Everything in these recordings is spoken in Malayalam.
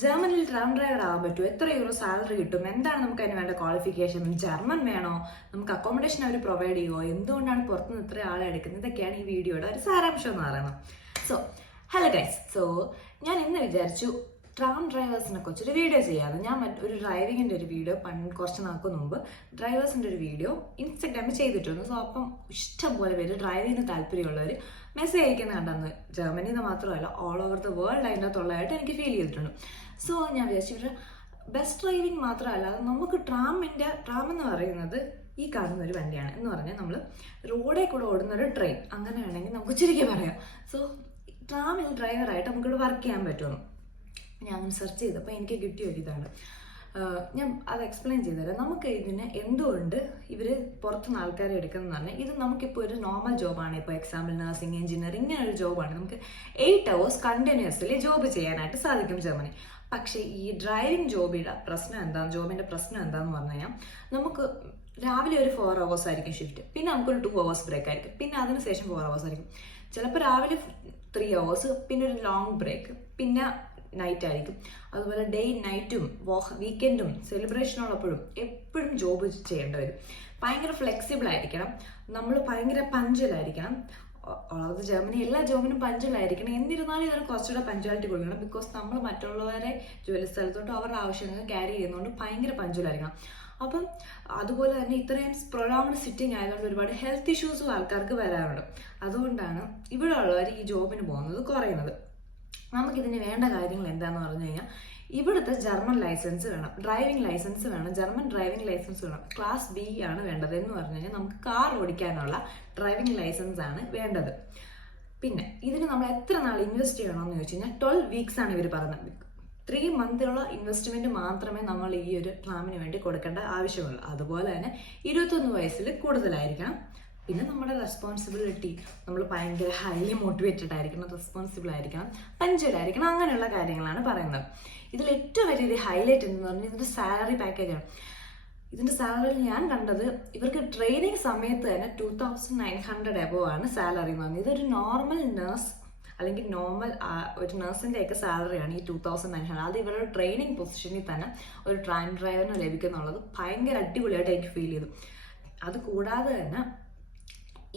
ജർമ്മനിൽ ട്രാം ഡ്രൈവർ ആവാൻ പറ്റുമോ? എത്ര യൂറോ സാലറി കിട്ടും? എന്താണ് നമുക്ക് അതിന് വേണ്ട ക്വാളിഫിക്കേഷൻ? ജർമ്മൻ വേണോ? നമുക്ക് അക്കോമഡേഷൻ അവർ പ്രൊവൈഡ് ചെയ്യുമോ? എന്തുകൊണ്ടാണ് പുറത്തുനിന്ന് ഇത്ര ആളെ എടുക്കുന്നത്? ഇതൊക്കെയാണ് ഈ വീഡിയോയുടെ ഒരു സാരാംശം എന്ന് പറയുന്നത്. സോ ഹലോ ഗൈസ്, ഞാൻ ഇന്ന് വിചാരിച്ചു ട്രാം ഡ്രൈവേഴ്സിനെ കുറിച്ചൊരു വീഡിയോ ചെയ്യാതെ. ഞാൻ ഒരു ഡ്രൈവിങ്ങിൻ്റെ ഒരു വീഡിയോ കുറച്ച് നാൾക്ക് മുമ്പ് ഡ്രൈവേഴ്സിൻ്റെ ഒരു വീഡിയോ ഇൻസ്റ്റഗ്രാമിൽ ചെയ്തിട്ടുണ്ട്. സോ അപ്പം ഇഷ്ടംപോലെ പേര് ഡ്രൈവിങ്ങിന് താല്പര്യമുള്ളവർ മെസ്സേജ് അയക്കുന്ന കണ്ടെന്ന്. ജർമ്മനിയിൽ നിന്ന് മാത്രമല്ല, ഓൾ ഓവർ ദ വേൾഡ് അതിൻ്റെ അകത്തുള്ളതായിട്ട് എനിക്ക് ഫീൽ ചെയ്തിട്ടുണ്ട്. സോ ഞാൻ വിചാരിച്ചു ഇവരുടെ ബസ് ഡ്രൈവിംഗ് മാത്രമല്ല, നമുക്ക് ട്രാം എന്ന് പറയുന്നത് ഈ കാണുന്ന ഒരു വണ്ടിയാണ്. എന്ന് പറഞ്ഞാൽ നമ്മൾ റോഡിൽ കൂടെ ഓടുന്ന ഒരു ട്രെയിൻ, അങ്ങനെ വേണമെങ്കിൽ നമുക്ക് ചുരുക്കി പറയാം. സോ ട്രാമിൽ ഡ്രൈവറായിട്ട് നമുക്കിവിടെ വർക്ക് ചെയ്യാൻ പറ്റുമെന്ന് ഞാൻ സെർച്ച് ചെയ്തപ്പോൾ എനിക്ക് കിട്ടിയ ഒരു ഇതാണ്. ഞാൻ അത് എക്സ്പ്ലെയിൻ ചെയ്തുതരാം. നമുക്ക് ഇതിന് എന്തുകൊണ്ട് ഇവർ പുറത്തുനിന്ന് ആൾക്കാരെ എടുക്കുന്നതെന്ന് പറഞ്ഞാൽ, ഇത് നമുക്കിപ്പോൾ ഒരു നോർമൽ ജോബാണ്. ഇപ്പോൾ എക്സാമ്പിൾ നഴ്സിംഗ്, എഞ്ചിനീയറിംഗ്, ഇങ്ങനെ ഒരു ജോബാണ്. നമുക്ക് 8 hours കണ്ടിന്യൂസ്ലി ജോബ് ചെയ്യാനായിട്ട് സാധിക്കും ജർമ്മനി. പക്ഷേ ഈ ഡ്രൈവിംഗ് ജോബിൻ്റെ പ്രശ്നം എന്താണെന്ന് പറഞ്ഞു കഴിഞ്ഞാൽ, നമുക്ക് രാവിലെ ഒരു 4 hours ആയിരിക്കും ഷിഫ്റ്റ്, പിന്നെ നമുക്കൊരു 2 hours ബ്രേക്ക് ആയിരിക്കും, പിന്നെ അതിനുശേഷം 4 hours ആയിരിക്കും. ചിലപ്പോൾ രാവിലെ 3 hours, പിന്നെ ഒരു ലോങ് ബ്രേക്ക്, പിന്നെ നൈറ്റ് ആയിരിക്കും. അതുപോലെ ഡേ നൈറ്റും വീക്കെൻഡും സെലിബ്രേഷനുള്ളപ്പോഴും എപ്പോഴും ജോബ് ചെയ്യേണ്ടി വരും. ഭയങ്കര ഫ്ലെക്സിബിൾ ആയിരിക്കണം, നമ്മൾ ഭയങ്കര പഞ്ച്വലായിരിക്കണം. ഉള്ളത് ജർമ്മനി എല്ലാ ജോബിനും പഞ്ച്വലായിരിക്കണം. എന്നിരുന്നാലും ഇതിന് കുറച്ചുകൂടെ പഞ്ച്വാലിറ്റി കൊടുക്കണം. ബിക്കോസ് നമ്മൾ മറ്റുള്ളവരെ ജോലി സ്ഥലത്തോട്ട് അവരുടെ ആവശ്യങ്ങൾ ക്യാരി ചെയ്യുന്നതുകൊണ്ട് ഭയങ്കര പഞ്ച്വലായിരിക്കണം. അപ്പം അതുപോലെ തന്നെ ഇത്രയും പ്രൊലോങ്ഡ് സിറ്റിംഗ് ആയതുകൊണ്ട് ഒരുപാട് ഹെൽത്ത് ഇഷ്യൂസും ആൾക്കാർക്ക് വരാറുണ്ട്. അതുകൊണ്ടാണ് ഇവിടെ ഉള്ളവർ ഈ ജോബിന് പോകുന്നത് കുറയുന്നത്. നമുക്കിതിന് വേണ്ട കാര്യങ്ങൾ എന്താണെന്ന് പറഞ്ഞു കഴിഞ്ഞാൽ, ഇവിടുത്തെ ജർമ്മൻ ലൈസൻസ് വേണം, ഡ്രൈവിംഗ് ലൈസൻസ് വേണം, ജർമ്മൻ ഡ്രൈവിംഗ് ലൈസൻസ് വേണം. ക്ലാസ് B ആണ് വേണ്ടത്. എന്ന് പറഞ്ഞു കഴിഞ്ഞാൽ നമുക്ക് കാർ ഓടിക്കാനുള്ള ഡ്രൈവിംഗ് ലൈസൻസ് ആണ് വേണ്ടത്. പിന്നെ ഇതിന് നമ്മൾ എത്ര നാൾ ഇൻവെസ്റ്റ് ചെയ്യണമെന്ന് ചോദിച്ചു കഴിഞ്ഞാൽ 12 weeks ആണ് ഇവർ പറയുന്നത്. 3 month ഇൻവെസ്റ്റ്മെന്റ് മാത്രമേ നമ്മൾ ഈ ഒരു ട്രാമിന് വേണ്ടി കൊടുക്കേണ്ട ആവശ്യമുള്ളൂ. അതുപോലെ തന്നെ 21 വയസ്സിൽ കൂടുതലായിരിക്കണം. പിന്നെ നമ്മുടെ റെസ്പോൺസിബിലിറ്റി, നമ്മൾ ഭയങ്കര ഹൈലി മോട്ടിവേറ്റഡ് ആയിരിക്കണം, റെസ്പോൺസിബിൾ ആയിരിക്കണം, പഞ്ച്വലായിരിക്കണം, അങ്ങനെയുള്ള കാര്യങ്ങളാണ് പറയുന്നത്. ഇതിൽ ഏറ്റവും വലിയൊരു ഹൈലൈറ്റ് എന്ന് പറഞ്ഞാൽ ഇതിൻ്റെ സാലറി പാക്കേജാണ്. ഇതിൻ്റെ സാലറി ഞാൻ കണ്ടത്, ഇവർക്ക് ട്രെയിനിങ് സമയത്ത് തന്നെ 2900 above ആണ് സാലറി എന്ന് പറഞ്ഞത്. ഇതൊരു നോർമൽ നേഴ്സ് അല്ലെങ്കിൽ ഒരു നേഴ്സിൻ്റെ ഒക്കെ സാലറിയാണ് ഈ 2900. അത് ഇവരുടെ ട്രെയിനിങ് പൊസിഷനിൽ തന്നെ ഒരു ട്രാം ഡ്രൈവറിന് ലഭിക്കുന്നുള്ളത് ഭയങ്കര അടിപൊളിയായിട്ട് എനിക്ക് ഫീൽ ചെയ്തു. അത് കൂടാതെ തന്നെ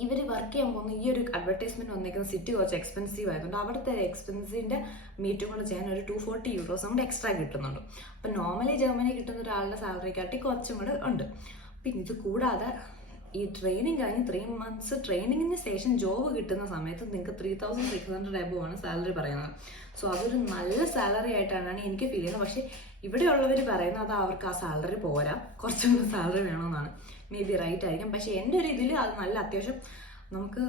ഇവർ വർക്ക് ചെയ്യാൻ പോകുന്ന ഈ ഒരു അഡ്വർടൈസ്മെന്റ് വന്നിരിക്കുന്ന സിറ്റി കുറച്ച് എക്സ്പെൻസീവ് ആയതുകൊണ്ട് അവിടുത്തെ എക്സ്പെൻസിന്റെ മീറ്റും കൂടെ ചെയ്യാൻ ഒരു 240 euros അങ്ങോട്ട് എക്സ്ട്രാ കിട്ടുന്നുണ്ട്. അപ്പം നോർമലി ജർമ്മനി കിട്ടുന്ന ഒരാളുടെ സാലറിക്കാട്ടി കുറച്ചും കൂടെ ഉണ്ട്. പിന്നെ ഇത് കൂടാതെ ഈ ട്രെയിനിങ് കഴിഞ്ഞ് 3 months ട്രെയിനിങ്ങിന് ശേഷം ജോബ് കിട്ടുന്ന സമയത്ത് നിങ്ങൾക്ക് 3600 above ആണ് സാലറി പറയുന്നത്. സോ അതൊരു നല്ല സാലറി ആയിട്ടാണ് എനിക്ക് ഫീൽ ചെയ്യുന്നത്. പക്ഷേ ഇവിടെയുള്ളവർ പറയുന്നത് അത് അവർക്ക് ആ സാലറി പോരാ, കുറച്ചും കൂടി സാലറി വേണമെന്നാണ്. മേ ബി റൈറ്റ് ആയിരിക്കും. പക്ഷേ എൻ്റെ ഒരു ഇതിൽ അത് നല്ല അത്യാവശ്യം നമുക്ക്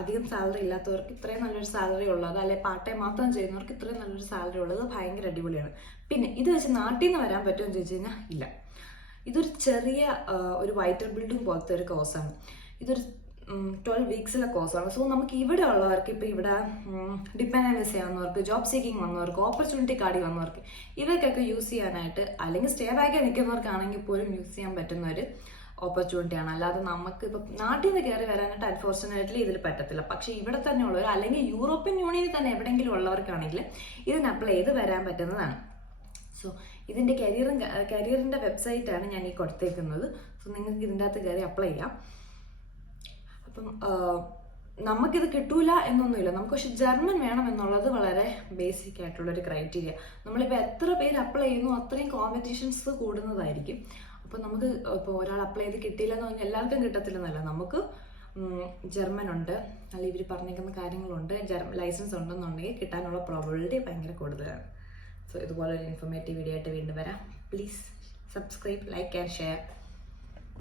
അധികം സാലറി ഇല്ലാത്തവർക്ക് ഇത്രയും നല്ലൊരു സാലറി ഉള്ളത്, അല്ലെങ്കിൽ പാർട്ട് ടൈം മാത്രം ചെയ്യുന്നവർക്ക് ഇത്രയും നല്ലൊരു സാലറി ഉള്ളത് ഭയങ്കര അടിപൊളിയാണ്. പിന്നെ ഇത് വെച്ച് നാട്ടിൽ നിന്ന് വരാൻ പറ്റുമോ എന്ന് ചോദിച്ചു കഴിഞ്ഞാൽ ഇല്ല. ഇതൊരു ചെറിയ ഒരു വൈറ്റൽ ബിൽഡിംഗ് പോലത്തെ ഒരു കോഴ്സാണ്. ഇതൊരു 12 weeks കോഴ്സാണ്. സോ നമുക്ക് ഇവിടെ ഉള്ളവർക്ക്, ഇപ്പോൾ ഇവിടെ ഡിപ്പെൻഡൻറ്റ് വിസ വന്നവർക്ക്, ജോബ് സീക്കിംഗ് വന്നവർക്ക്, ഓപ്പർച്യൂണിറ്റി കാർഡ് വന്നവർക്ക്, ഇതൊക്കെ യൂസ് ചെയ്യാനായിട്ട്, അല്ലെങ്കിൽ സ്റ്റേ ബാക്കിൽ നിൽക്കുന്നവർക്കാണെങ്കിൽ പോലും യൂസ് ചെയ്യാൻ പറ്റുന്ന ഒരു ഓപ്പർച്യൂണിറ്റിയാണ്. അല്ലാതെ നമുക്ക് ഇപ്പം നാട്ടിൽ നിന്ന് കയറി വരാനായിട്ട് അൺഫോർച്ചുനേറ്റ്ലി ഇതിൽ പറ്റത്തില്ല. പക്ഷേ ഇവിടെ തന്നെ ഉള്ളവർ, അല്ലെങ്കിൽ യൂറോപ്യൻ യൂണിയനിൽ തന്നെ എവിടെയെങ്കിലും ഉള്ളവർക്കാണെങ്കിൽ ഇതിന് അപ്ലൈ ചെയ്ത് വരാൻ പറ്റുന്നതാണ്. സോ ഇതിൻ്റെ കരിയറിൻ്റെ വെബ്സൈറ്റാണ് ഞാൻ ഈ കൊടുത്തേക്കുന്നത്. സോ നിങ്ങൾക്ക് ഇതിൻ്റെ അകത്ത് കയറി അപ്ലൈ ചെയ്യാം. അപ്പം നമുക്കിത് കിട്ടൂല എന്നൊന്നുമില്ല, നമുക്ക് പക്ഷെ ജർമ്മൻ വേണം എന്നുള്ളത് വളരെ ബേസിക് ആയിട്ടുള്ളൊരു ക്രൈറ്റീരിയ. നമ്മളിപ്പോൾ എത്ര പേര് അപ്ലൈ ചെയ്യുന്നു അത്രയും കോമ്പറ്റീഷൻസ് കൂടുന്നതായിരിക്കും. അപ്പോൾ നമുക്ക് ഇപ്പോൾ ഒരാൾ അപ്ലൈ ചെയ്ത് കിട്ടിയില്ലെന്ന് പറഞ്ഞാൽ എല്ലാവർക്കും കിട്ടത്തില്ലെന്നല്ല. നമുക്ക് ജർമ്മൻ ഉണ്ട്, അല്ലെങ്കിൽ ഇവർ പറഞ്ഞിരിക്കുന്ന കാര്യങ്ങളുണ്ട്, ലൈസൻസ് ഉണ്ടെന്നുണ്ടെങ്കിൽ കിട്ടാനുള്ള പ്രോബബിലിറ്റി ഭയങ്കര കൂടുതലാണ്. സോ ഇതുപോലൊരു ഇൻഫോർമേറ്റീവ് വീഡിയോ ആയിട്ട് വീണ്ടും വരാം. Please subscribe, like and share.